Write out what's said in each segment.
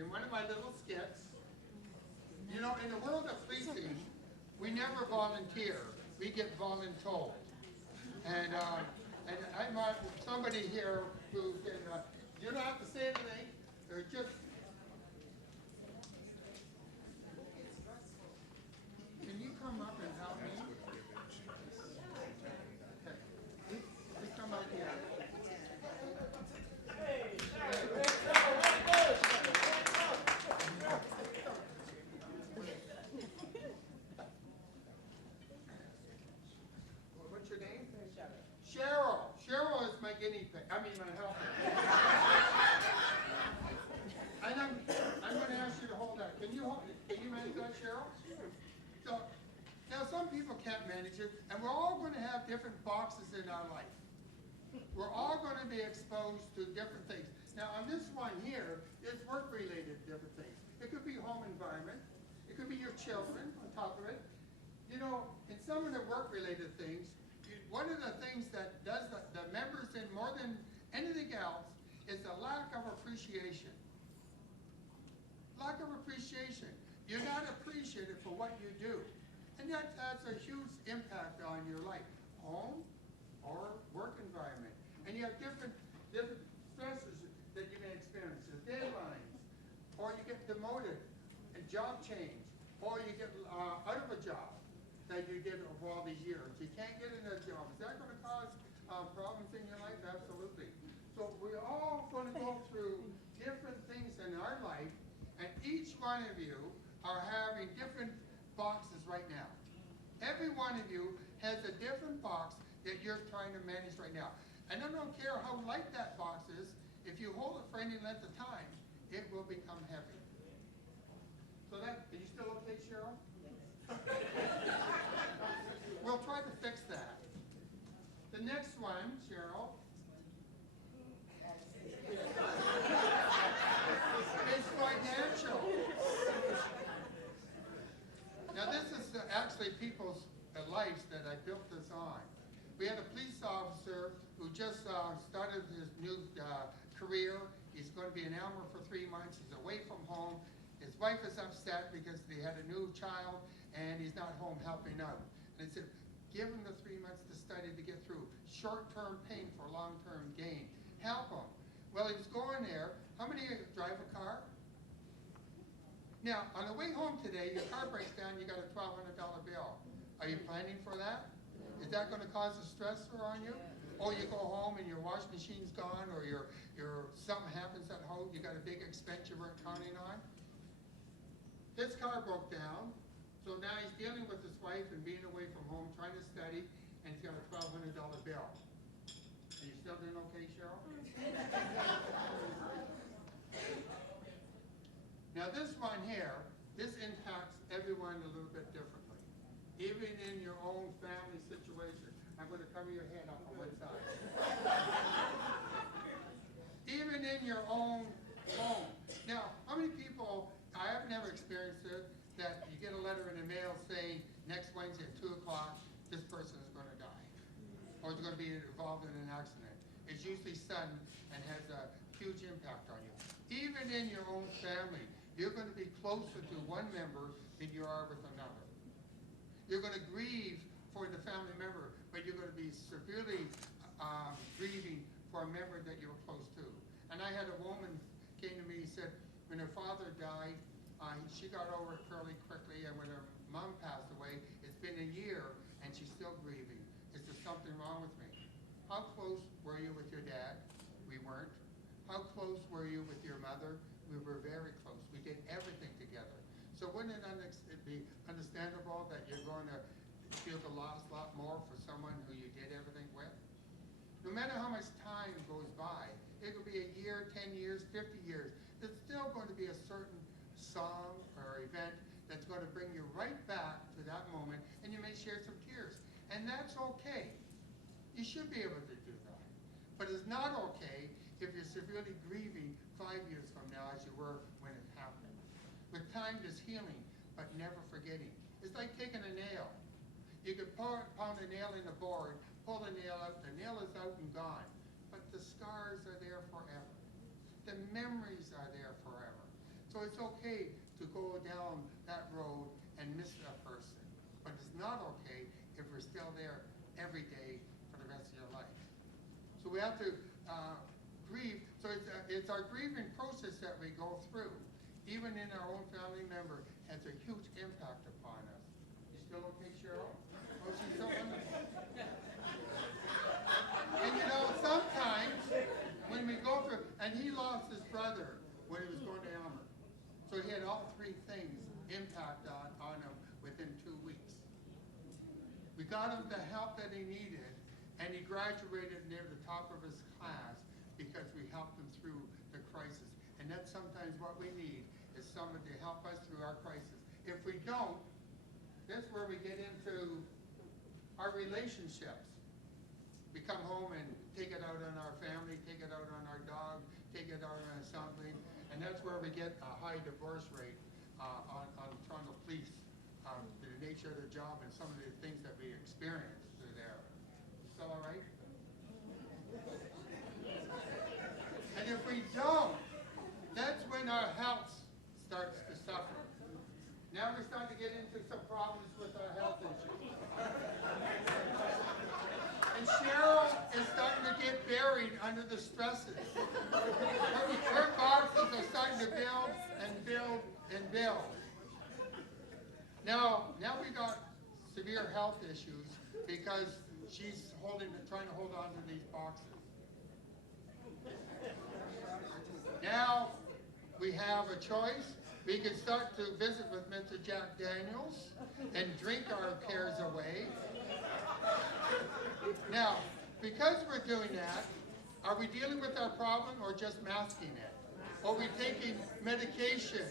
in one of my little skits. You know, in the world of policing, we never volunteer. We get voluntold. And I'm somebody here who can, you don't have to say anything, or just, can you come up and help me? Okay. You come up here. What's your name? Cheryl. Cheryl is my guinea pig. I mean, my helper. And I'm going to ask you to hold that. Can you manage that, Cheryl? So, now some people can't manage it, and we're all going to have different boxes in our life. We're all going to be exposed to different things. Now, on this one here, it's work-related different things. It could be home environment. It could be your children on top of it. You know, in some of the work-related things, one of the things that does the members in more than anything else is the lack of appreciation. Lack of appreciation. You're not appreciated for what you do. And that has a huge impact on your life, home or work environment. And you have different stresses that you may experience, the deadlines, or you get demoted, a job change, or you get out of a job that you did over all these years. You can't get another job. Is that going to cause problems in your life? Absolutely. So we're all going to go through different things in our life, and each one of you are having different boxes right now. Every one of you has a different box that you're trying to manage right now. And I don't care how light that box is, if you hold it for any length of time, it will become heavy. So that, are you still okay, Cheryl? We'll try to fix that. The next one, Cheryl, is financial. Now this is actually people's lives that I built this on. We had a police officer who just started his new career. He's going to be in Elmer for 3 months. He's away from home. His wife is upset because they had a new child and he's not home helping out. And I said, give him the 3 months to study to get through. Short-term pain for long-term gain. Help him. Well, he was going there. How many of you drive a car? Now, on the way home today, your car breaks down, you got a $1,200 bill. Are you planning for that? Is that going to cause a stressor on you? Or you go home and your washing machine's gone, or your something happens at home, you got a big expense you weren't counting on? His car broke down, so now he's dealing with his wife and being away from home, trying to study, and he's got a $1,200 bill. Are you still doing okay, Cheryl? Now this one here, this impacts everyone a little bit differently. Even in your own family situation. I'm going to cover your head up on one side. Even in your own home. Now, how many people, I have never experienced it, that you get a letter in the mail saying next Wednesday at 2 o'clock, this person is going to die. Or is going to be involved in an accident. It's usually sudden and has a huge impact on you. Even in your own family, you're going to be closer to one member than you are with another. You're going to grieve for the family member, but you're going to be severely grieving for a member that you were close to. And I had a woman came to me and said, when her father died, she got over it fairly quickly, and when her mom passed away, it's been a year, and she's still grieving. Is there something wrong with me? How close were you with your dad? We weren't. How close were you with your mother? We were very close. We did everything together. So wouldn't it be understandable that you're going to feel the loss a lot more for someone who you did everything with? No matter how much time goes by, it could be a year, 10 years, 50 years, there's still going to be a certain song or event that's going to bring you right back to that moment, and you may share some tears. And that's okay. You should be able to do that. But it's not okay if you're severely grieving 5 years from now as you were when it happened. With time, there's healing, but never forgetting. It's like taking a nail. You could pound a nail in the board, pull the nail out, the nail is out and gone. But the scars are there forever. The memories are there forever. So it's okay to go down that road and miss a person. But it's not okay if we're still there every day for the rest of your life. So we have to grieve. So it's our grieving process that we go through, even in our own family member, has a huge impact upon us. You still okay, Cheryl? Oh, she's so wonderful. And you know, sometimes when we go through, and he lost his brother when he was going to Elmer. So he had all three things impact on him within 2 weeks. We got him the help that he needed, and he graduated near the top of his class because we helped him through the crisis. And that's sometimes what we need, is somebody to help us through our crisis. If we don't, that's where we get into our relationships. We come home and take it out on our family, take it out on our dog, take it out on something, and that's where we get a high divorce rate on Toronto Police, the nature of their job and some of the things that we experience through there. Still all right? And if we don't, that's when our health starts to suffer. Now we're starting to get into some problems with our health issues. And Cheryl is starting to get buried under the stresses. Her boxes are starting to build and build and build. Now we got severe health issues because she's trying to hold on to these boxes. Now we have a choice. We can start to visit with Mr. Jack Daniels and drink our cares away. Now, because we're doing that, are we dealing with our problem or just masking it? Are we taking medication?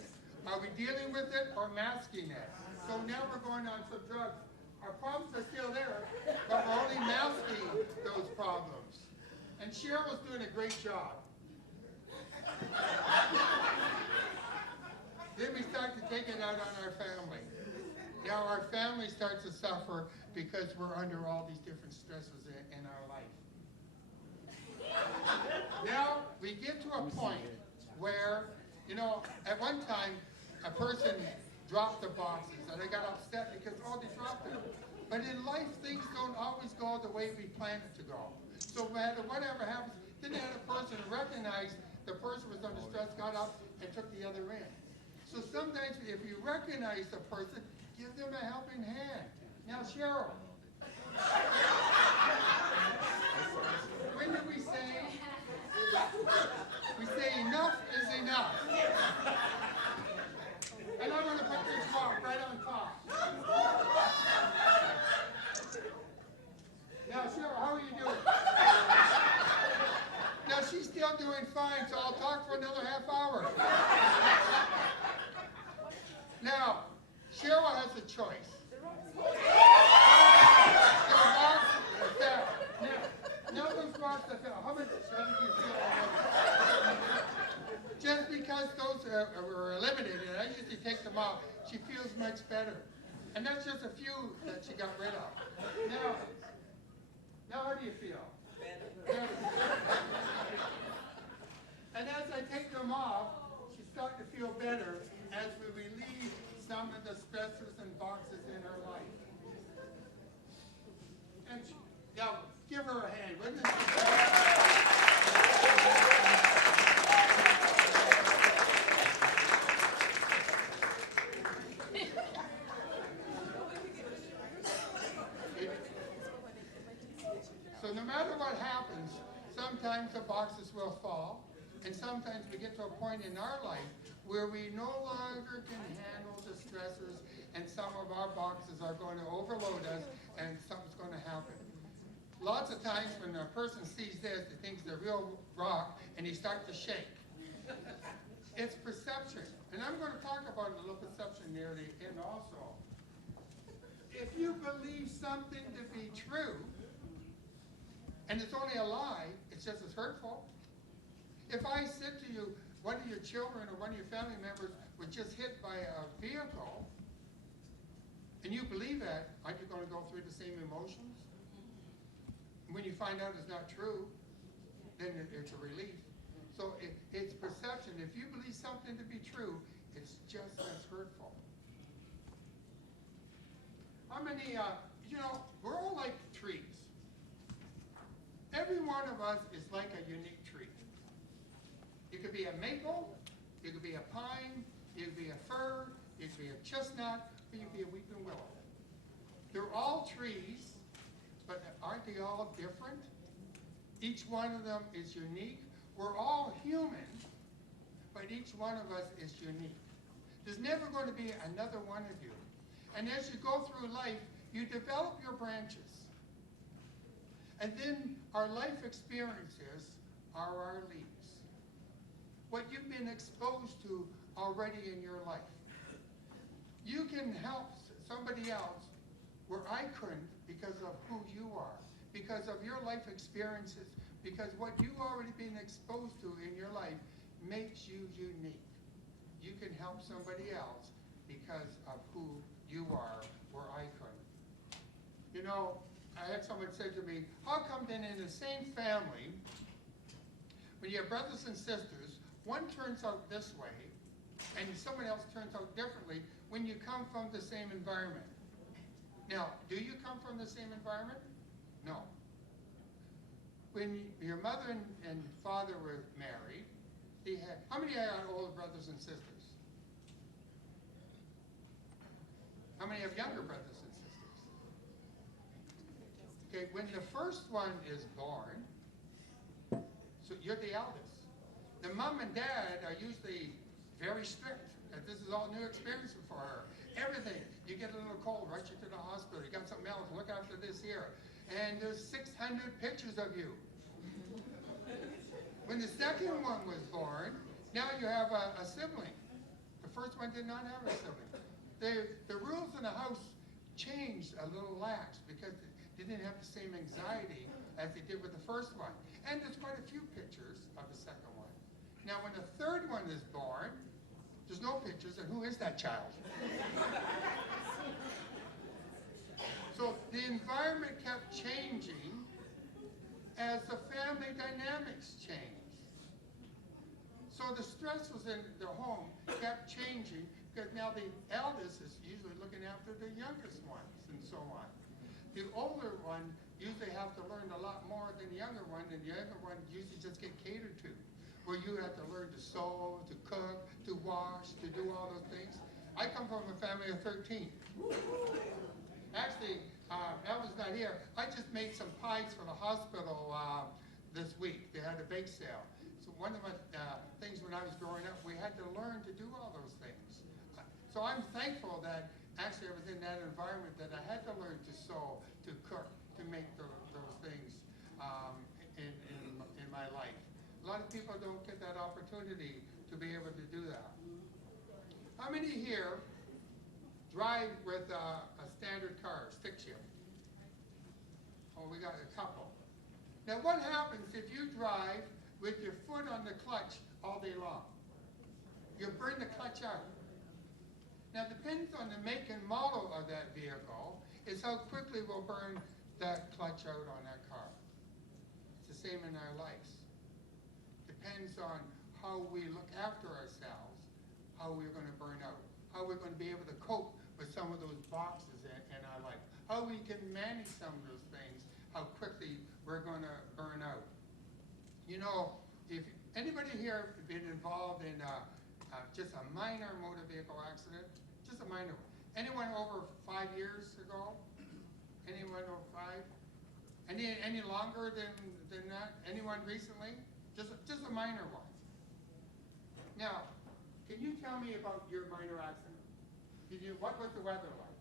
Are we dealing with it or masking it? So now we're going on some drugs. Our problems are still there, but we're only masking those problems. And Cheryl's doing a great job. Then we start to take it out on our family. Now our family starts to suffer because we're under all these different stresses in our life. Now we get to a point where, you know, at one time a person dropped the boxes and I got upset because, oh, they dropped them. But in life, things don't always go the way we planned it to go. So no matter whatever happens, then they had a person recognize the person was under stress, got up and took the other end. So sometimes if you recognize the person, give them a helping hand. Now, Cheryl, when do we say enough is enough? And I'm going to put this mark right on top. Now, Cheryl, how are you doing? Now, she's still doing fine, so I'll talk for another half hour. Now, Cheryl has a choice. Now those rocks that fell, how much do you feel? Just because those were eliminated, I usually take them off, she feels much better. And that's just a few that she got rid of. Now how do you feel? Better. And as I take them off, she's starting to feel better as we relieve some of the stressors and boxes in her life. And now, give her a hand, wouldn't it? So no matter what happens, sometimes the boxes will fall, and sometimes we get to a point in our life where we no longer can handle the stressors, and some of our boxes are going to overload us, and something's going to happen. Lots of times when a person sees this, he thinks they're real rock, and he starts to shake. It's perception. And I'm going to talk about a little perception near the end also. If you believe something to be true, and it's only a lie, it's just as hurtful. If I said to you, one of your children or one of your family members was just hit by a vehicle, and you believe that, aren't you going to go through the same emotions? When you find out it's not true, then it's a relief. So it's perception. If you believe something to be true, just as hurtful. How many, we're all like trees. Every one of us is like a unique tree. You could be a maple, you could be a pine, you could be a fir, you could be a chestnut, or you could be a weeping willow. They're all trees, but aren't they all different? Each one of them is unique. We're all human, but each one of us is unique. There's never going to be another one of you. And as you go through life, you develop your branches. And then our life experiences are our leaves. What you've been exposed to already in your life. You can help somebody else where I couldn't because of who you are, because of your life experiences, because what you've already been exposed to in your life makes you unique. You can help somebody else because of who you are where I couldn't. You know, I had someone say to me, how come then in the same family, when you have brothers and sisters, one turns out this way, and someone else turns out differently when you come from the same environment? Now, do you come from the same environment? No. When your mother and father were married, how many are older brothers and sisters? How many have younger brothers and sisters? Okay, when the first one is born, so you're the eldest. The mom and dad are usually very strict. And this is all new experience for her. Everything. You get a little cold, rush you to the hospital. You got something else, look after this here. And there's 600 pictures of you. When the second one was born, now you have a sibling. The first one did not have a sibling. The rules in the house changed a little lax because they didn't have the same anxiety as they did with the first one. And there's quite a few pictures of the second one. Now when the third one is born, there's no pictures, and who is that child? So the environment kept changing as the family dynamics changed. So the stress was in the home kept changing because now the eldest is usually looking after the youngest ones and so on. The older one usually have to learn a lot more than the younger one, and the younger one usually just get catered to, where you have to learn to sew, to cook, to wash, to do all those things. I come from a family of 13. Actually, Elvis not here. I just made some pies for the hospital this week. They had a bake sale. So one of my things when I was growing up, we had to learn to do all those things. So I'm thankful that actually I was in that environment that I had to learn to sew, to cook, to make those things in my life. A lot of people don't get that opportunity to be able to do that. How many here drive with a standard car, stick shift? Oh, we got a couple. Now what happens if you drive with your foot on the clutch all day long? You burn the clutch out. Now it depends on the make and model of that vehicle is how quickly we'll burn that clutch out on that car. It's the same in our lives. Depends on how we look after ourselves, how we're going to burn out, how we're going to be able to cope with some of those boxes in our life, how we can manage some of those things, how quickly we're going to burn out. You know, if anybody here been involved in just a minor motor vehicle accident, just a minor one. Anyone over 5 years ago? Anyone over 5? Any longer than that? Anyone recently? Just a minor one. Now, can you tell me about your minor accident? What was the weather like?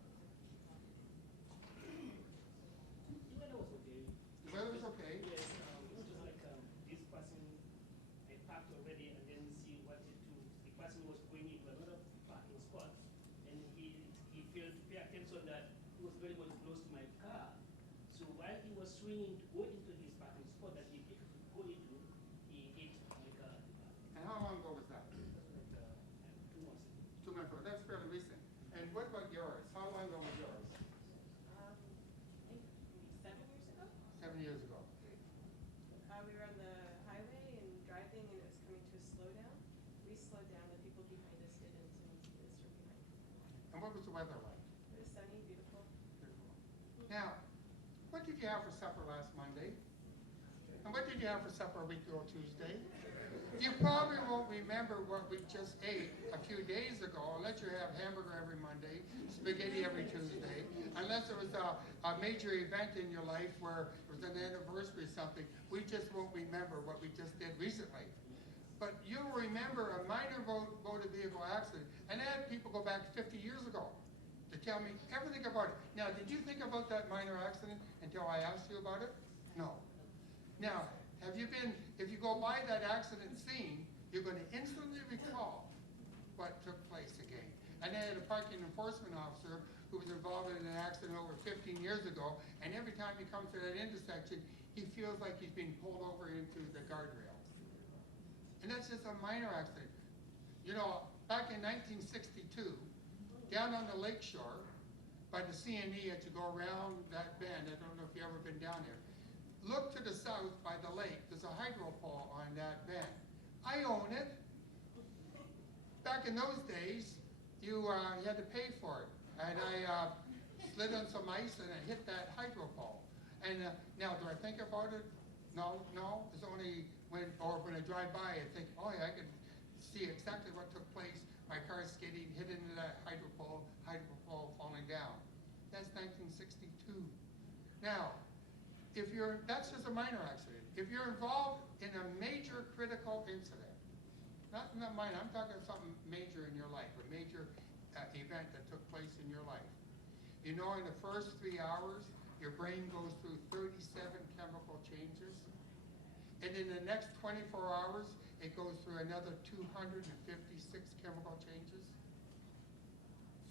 The weather was okay. The weather was okay? Yes, it was just like this person, I parked already and then see what to do. The person was going into another parking spot and he failed to pay attention that he was very much close to my car. So while he was swinging to go into his parking spot that he picked to go into, he hit my car. And how long ago was that? Like 2 months ago. 2 months ago. That's fairly recent. And what about yours? How long ago was yours? I think maybe 7 years 7 years ago. ago. We were on the highway and driving, and it was coming to a slowdown. We slowed down, the people behind us didn't, and What was the weather like? It was sunny, beautiful. Now, what did you have for supper last Monday? And what did you have for supper a week ago Tuesday? You probably won't remember what we just ate a few days ago, unless you have hamburger every Monday, spaghetti every Tuesday, unless it was a major event in your life where it was an anniversary or something. We just won't remember what we just did recently. But you'll remember a minor motor vehicle accident, and I had people go back 50 years ago to tell me everything about it. Now, did you think about that minor accident until I asked you about it? No. Now, have you been, if you go by that accident scene, you're going to instantly recall what took place again. And I had a parking enforcement officer who was involved in an accident over 15 years ago, and every time he comes to that intersection, he feels like he's being pulled over into the guardrail. And that's just a minor accident. You know, back in 1962, down on the lake shore, by the CNE as you go around that bend, I don't know if you've ever been down there, look to the south by the lake, there's a hydro pole on that bend. I own it. Back in those days, you had to pay for it. And I slid on some ice and I hit that hydro pole. And now, do I think about it? No. It's only when I drive by, I think, oh yeah, I can see exactly what took place. My car skidding, hit into that hydro pole falling down. That's 1962. Now, that's just a minor accident. If you're involved in a major critical incident, not minor, I'm talking something major in your life, a major event that took place in your life. You know, in the first 3 hours, your brain goes through 37 chemical changes. And in the next 24 hours, it goes through another 256 chemical changes.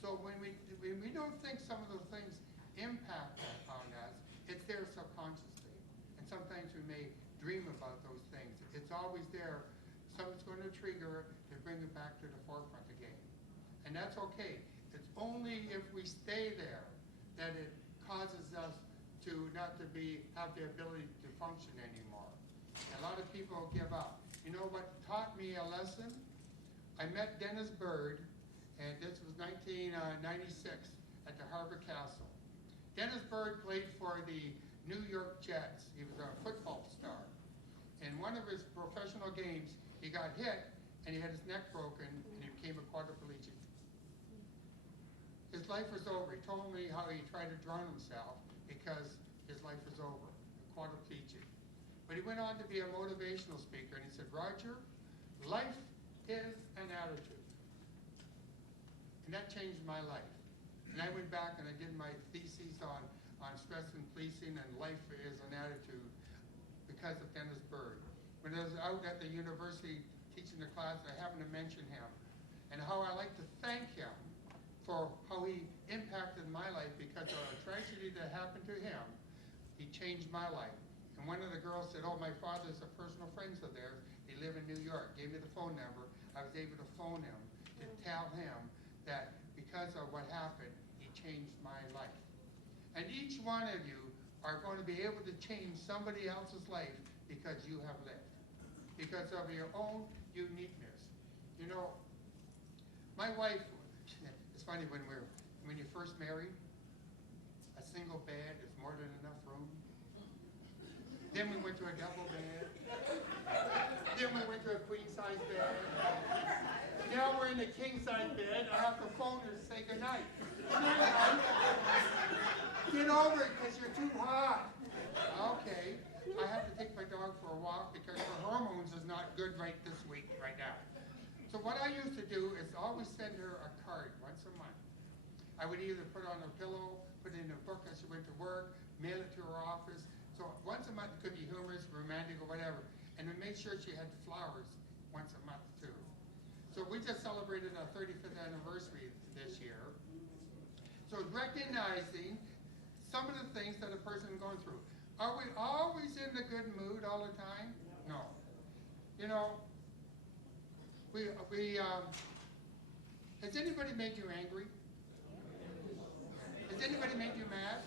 So when we don't think some of those things impact on us, it's there subconsciously. And sometimes we may dream about those things. It's always there. Something's going to trigger it to bring it back to the forefront again. And that's okay. It's only if we stay there that it causes us to not to have the ability to function anymore. A lot of people give up. You know what taught me a lesson? I met Dennis Bird, and this was 1996 at the Harbor Castle. Dennis Bird played for the New York Jets. He was a football star. In one of his professional games, he got hit, and he had his neck broken, and he became a quadriplegic. His life was over. He told me how he tried to drown himself because his life was over, a quadriplegic. But he went on to be a motivational speaker, and he said, Roger, life is an attitude. And that changed my life. And I went back and I did my thesis on stress and policing and life is an attitude because of Dennis Bird. When I was out at the university teaching the class, I happened to mention him and how I like to thank him for how he impacted my life because of a tragedy that happened to him. He changed my life. And one of the girls said, oh, my father's a personal friend of theirs. They live in New York. Gave me the phone number. I was able to phone him to tell him that because of what happened, he changed my life. And each one of you are going to be able to change somebody else's life because you have lived, because of your own uniqueness. You know, my wife, it's funny when you're first married, a single bed is more than enough room. Then we went to a double bed. Then we went to a queen-size bed. Now we're in a king-size bed. I have to phone her to say goodnight. Get over it because you're too hot. Okay. I have to take my dog for a walk because her hormones is not good right now. So what I used to do is always send her a card once a month. I would either put it on her pillow, put it in a book as she went to work, mail it to her office. So once a month, it could be humorous, romantic, or whatever. And we made sure she had flowers once a month, too. So we just celebrated our 35th anniversary this year. So recognizing some of the things that a person is going through. Are we always in the good mood all the time? No. You know, has anybody made you angry? Has anybody made you mad?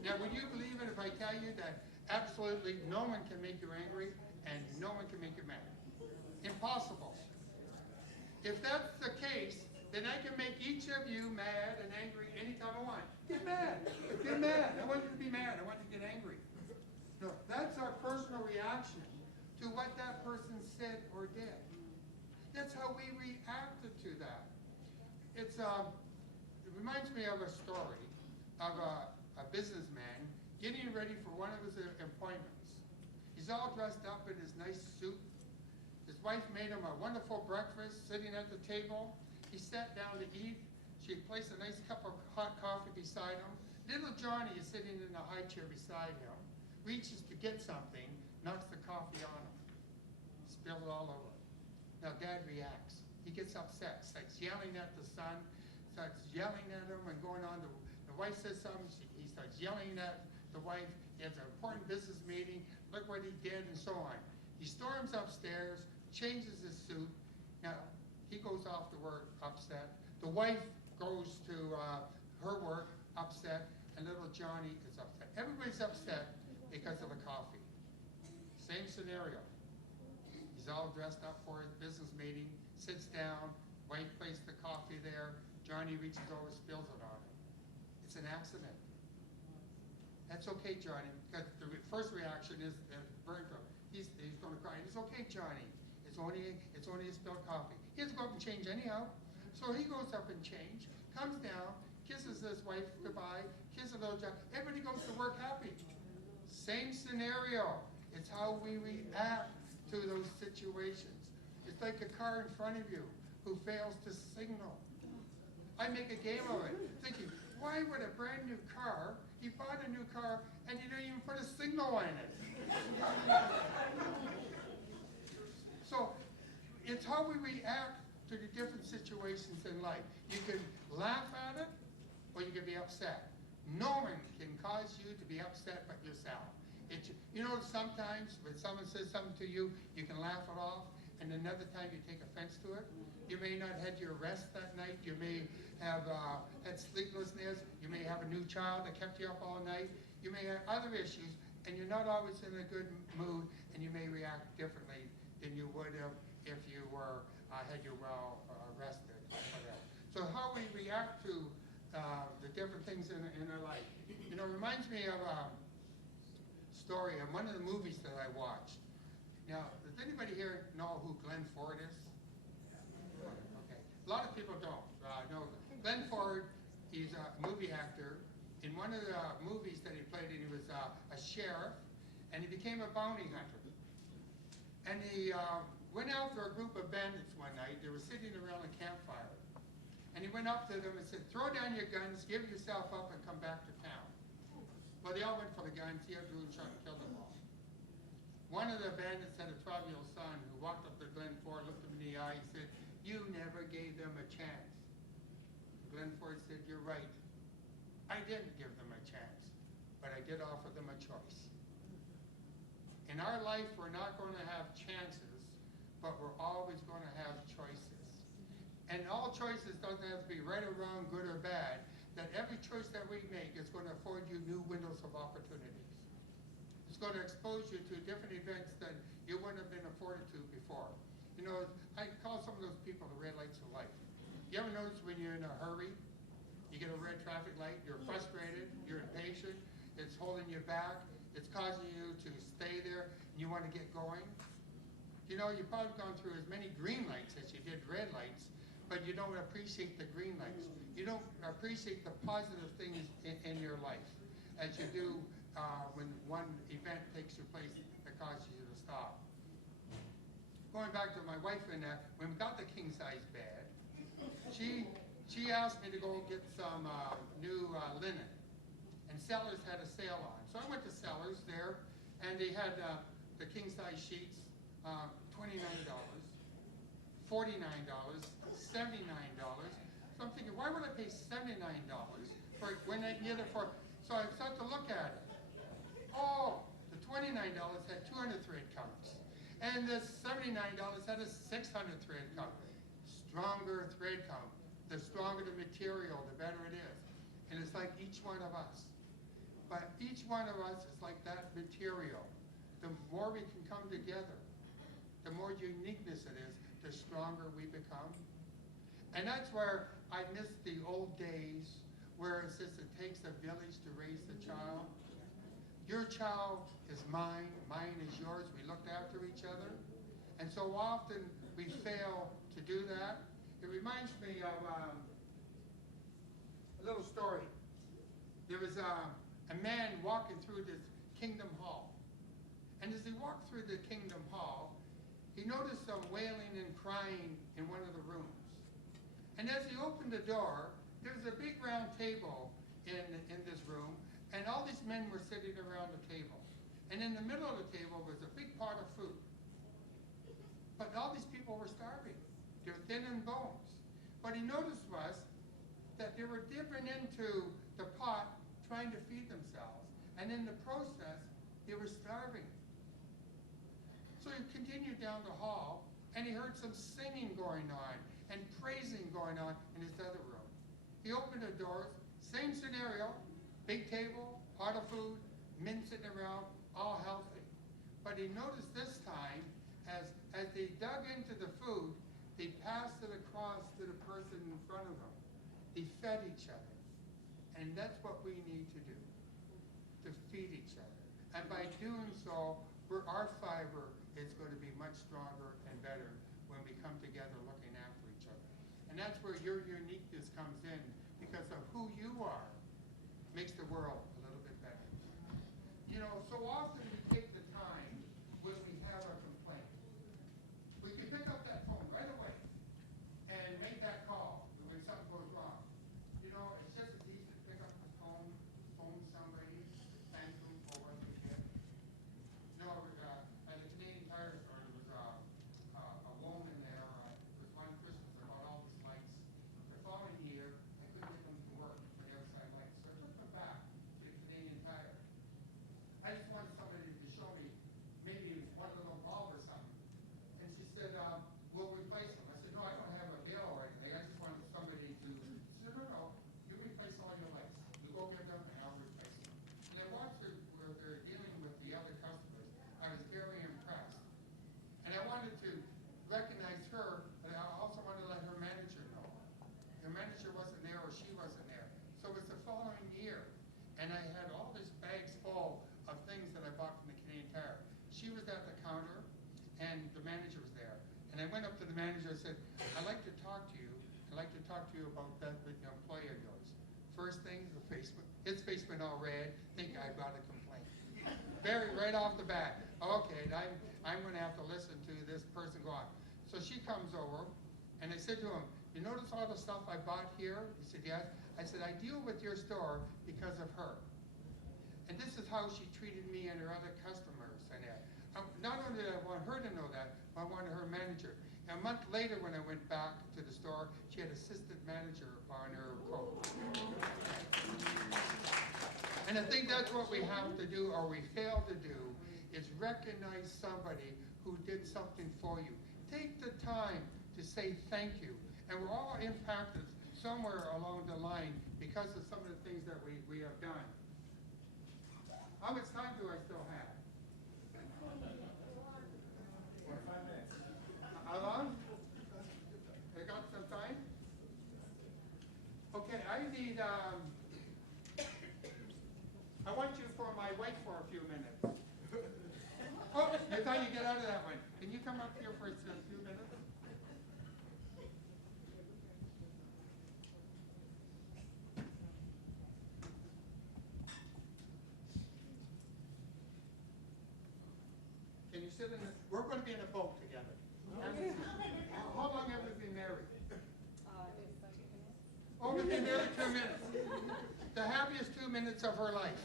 Now, would you believe it if I tell you that absolutely no one can make you angry and no one can make you mad? Impossible. If that's the case, then I can make each of you mad and angry anytime I want. Get mad. Get mad. I want you to be mad. I want you to get angry. No, that's our personal reaction to what that person said or did. That's how we reacted to that. It reminds me of a story of a businessman getting ready for one of his appointments. He's all dressed up in his nice suit. His wife made him a wonderful breakfast, sitting at the table. He sat down to eat. She placed a nice cup of hot coffee beside him. Little Johnny is sitting in a high chair beside him, reaches to get something, knocks the coffee on him, spills it all over. Now Dad reacts. He gets upset, starts yelling at the son, starts yelling at him and going on. The wife says something, he starts yelling at the wife. He has an important business meeting, look what he did, and so on. He storms upstairs, changes his suit. Now, he goes off to work upset. The wife goes to her work upset, and little Johnny is upset. Everybody's upset because of the coffee. Same scenario. He's all dressed up for his business meeting, sits down, wife placed the coffee there, Johnny reaches over, spills it on him. It's an accident. That's okay, Johnny, because the first reaction is burnt him. He's going to cry. It's okay, Johnny. It's only a spilled coffee. He has to go up and change anyhow. So he goes up and change, comes down, kisses his wife goodbye, kisses little Johnny. Everybody goes to work happy. Same scenario. It's how we react to those situations. It's like a car in front of you who fails to signal. I make a game of it, thinking, why would a brand new car, you bought a new car and you don't even put a signal on it? So it's how we react to the different situations in life. You can laugh at it or you can be upset. No one can cause you to be upset but yourself. You know, sometimes when someone says something to you, you can laugh it off, and another time you take offense to it. You may not had your rest that night. You may have had sleeplessness. You may have a new child that kept you up all night. You may have other issues, and you're not always in a good mood, and you may react differently than you would have if you were had you well rested. So how we react to the different things in our life. You know, it reminds me of a story of one of the movies that I watched. Now, does anybody here know who Glenn Ford is? Okay. A lot of people don't know. Glenn Ford, he's a movie actor. In one of the movies that he played in, he was a sheriff, and he became a bounty hunter. And he went after a group of bandits one night. They were sitting around a campfire. And he went up to them and said, throw down your guns, give yourself up, and come back to town. Well, they all went for the guns. He had to shot and kill them all. One of the bandits had a 12-year-old son who walked up to Glenn Ford, looked him in the eye, and said, you never gave them a chance. Glenn Ford said, you're right. I didn't give them a chance, but I did offer them a choice. In our life, we're not going to have chances, but we're always going to have choices. And all choices doesn't have to be right or wrong, good or bad. That every choice that we make is going to afford you new windows of opportunities. It's going to expose you to different events that you wouldn't have been afforded to before. You know, I call some of those people the red lights of life. You ever notice when you're in a hurry, you get a red traffic light, you're frustrated, you're impatient, it's holding you back, it's causing you to stay there, and you want to get going? You know, you've probably gone through as many green lights as you did red lights, but you don't appreciate the green lights. You don't appreciate the positive things in your life as you do when one event takes your place that causes you to stop. Going back to my wife and when we got the king-size bed, she asked me to go get some new linen, and Sellers had a sale on. So I went to Sellers there, and they had the king-size sheets, $29, $49, $79. So I'm thinking, why would I pay $79 for when I can get it for? So I started to look at it. Oh, the $29 had 200 thread counts, and the $79 had a 600 thread count. Stronger thread count. The stronger the material, the better it is. And it's like each one of us. But each one of us is like that material. The more we can come together, the more uniqueness it is, the stronger we become. And that's where I miss the old days where it says it takes a village to raise a child. Your child is mine, mine is yours. We looked after each other. And so often we fail to do that. It reminds me of a little story. There was a man walking through this kingdom hall. And as he walked through the kingdom hall, he noticed some wailing and crying in one of the rooms. And as he opened the door, there was a big round table in this room, and all these men were sitting around the table. And in the middle of the table was a big pot of food. But all these people were starving. They were thin in bones. What he noticed was that they were dipping into the pot trying to feed themselves. And in the process, they were starving. So he continued down the hall, and he heard some singing going on and praising going on in his other room. He opened the doors, same scenario, big table, pot of food, men sitting around, all healthy. But he noticed this time, as they dug into the food, they passed it across to the person in front of them. They fed each other. And that's what we need to do, to feed each other. And by doing so, our fiber is going to be much stronger and better when we come together looking after each other. And that's where your uniqueness comes in, because of who you are makes the world a little bit better. You know, so often we take the time when we have a complaint. We can pick up that phone right away and make that call when something goes wrong. You know, it's just as easy to pick up the phone somebody, thank them for what they did. You know, at the Canadian Tire store, there was a woman there. It was one Christmas. I bought all these lights. The following year, I couldn't get them to work for the outside lights, so I took them back to the Canadian Tire. I just wanted somebody to show me maybe one little bulb or something. And she said, we'll replace them. I said, no, I don't have a bill or anything. I just wanted somebody to, she said, no, you replace all your lights. You go get them and I'll replace them. And I watched her where they're dealing with the other customers. I was very impressed. And I wanted to recognize her, but I also wanted to let her manager know. Her manager wasn't there or she wasn't there. So it was the following year. And I had all these bags full of things that I bought from the Canadian Tire. She was at the counter and the manager was there. And I went up to the manager and said, I'd like to talk to you. I'd like to talk to you about that employee of yours. First thing, his face went all red, think I got a complaint. Right off the bat. Okay, I'm going to have to listen to this person go on. So she comes over, and I said to him, you notice all the stuff I bought here? He said, yes. I said, I deal with your store because of her. And this is how she treated me and her other customers. And not only did I want her to know that, but I wanted her manager. And a month later, when I went back to the store, she had assistant manager on her coat. And I think that's what we have to do, or we fail to do, is recognize somebody who did something for you. Take the time to say thank you. And we're all impacted somewhere along the line because of some of the things that we have done. How much time do I still have? 45 minutes. How long? I got some time? Okay, I want you for my wife for a few minutes. Oh, I thought you get out of that one. Can you come up here for a few minutes? Can you sit in the, we're going to be in a boat together. How long have we been married? Oh, we've been married 2 minutes. The happiest 2 minutes of her life.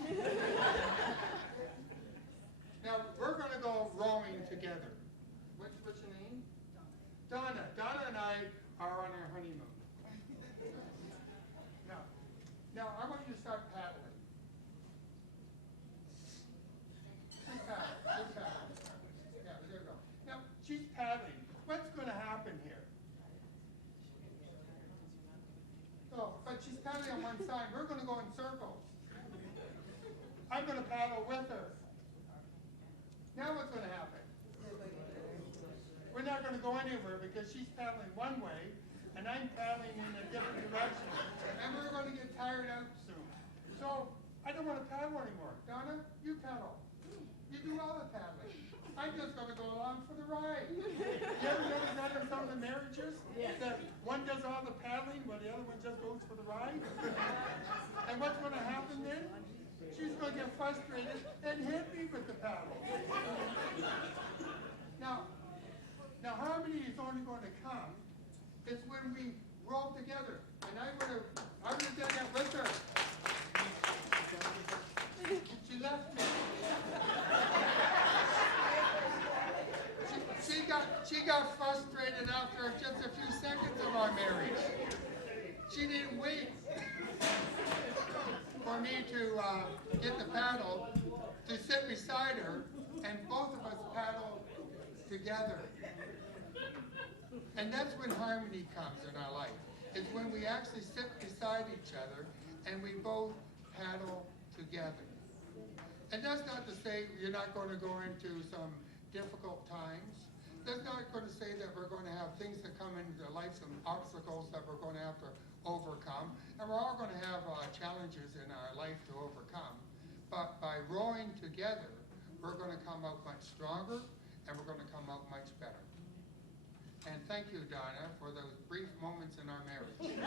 Now, we're going to go rowing together. What's your name? Donna. Donna and I are on our honeymoon. Now I want you to start paddling. Paddle. Yeah, there you go. Now, she's paddling. What's going to happen here? Oh, but she's paddling on one side. We're going to go in circles. I'm going to paddle with her. Now what's going to happen? We're not going to go anywhere because she's paddling one way and I'm paddling in a different direction, and we're going to get tired out soon. So I don't want to paddle anymore. Donna, you paddle. You do all the paddling. I'm just going to go along for the ride. You ever notice that in some of the marriages? Yes. That one does all the paddling, while the other one just goes for the ride? And what's going to happen then? She's going to get frustrated and hit me with the paddle. Now harmony is only going to come is when we roll together. And I would have done that with her. She left me. She got frustrated after just a few seconds of our marriage. She didn't wait for me to get the paddle, to sit beside her, and both of us paddle together. And that's when harmony comes in our life. It's when we actually sit beside each other and we both paddle together. And that's not to say you're not going to go into some difficult times. That's not going to say that we're going to have things that come into life, some obstacles that we're going to have to overcome. And we're all going to have challenges in our life to overcome. But by rowing together, we're going to come out much stronger and we're going to come out much better. And thank you, Donna, for those brief moments in our marriage.